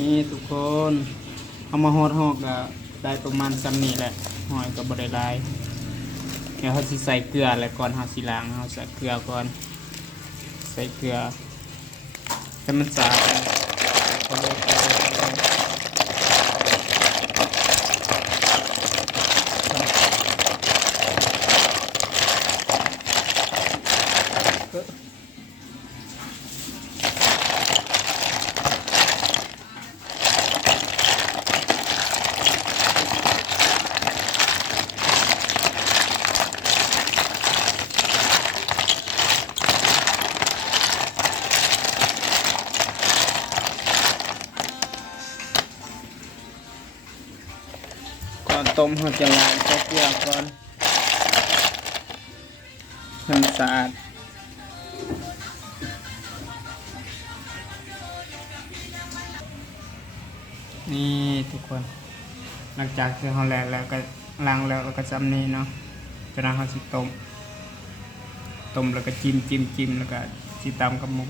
นี่ทุกคนเอามาฮอดก็ได้ประมาณซ้ำนี้แหละหอยก็บ่ได้หลายเดี๋ยวเขาสิใส่เกลือแล้วก่อนเฮาสิล้างเฮาใส่เกลือก่อนใส่เกลือให้มันสะอาดเอาเลยก่อนต้มเราจะล้างใส่เกลือก่อนให้มันสะอาดนี่ทุกคนหลังจากที่เราแล้วก็ล้างแล้วก็ซ้ำนี้เนาะจากนั้นเราสิต้มแล้วก็จิ้มแล้วก็สิตำกับหมู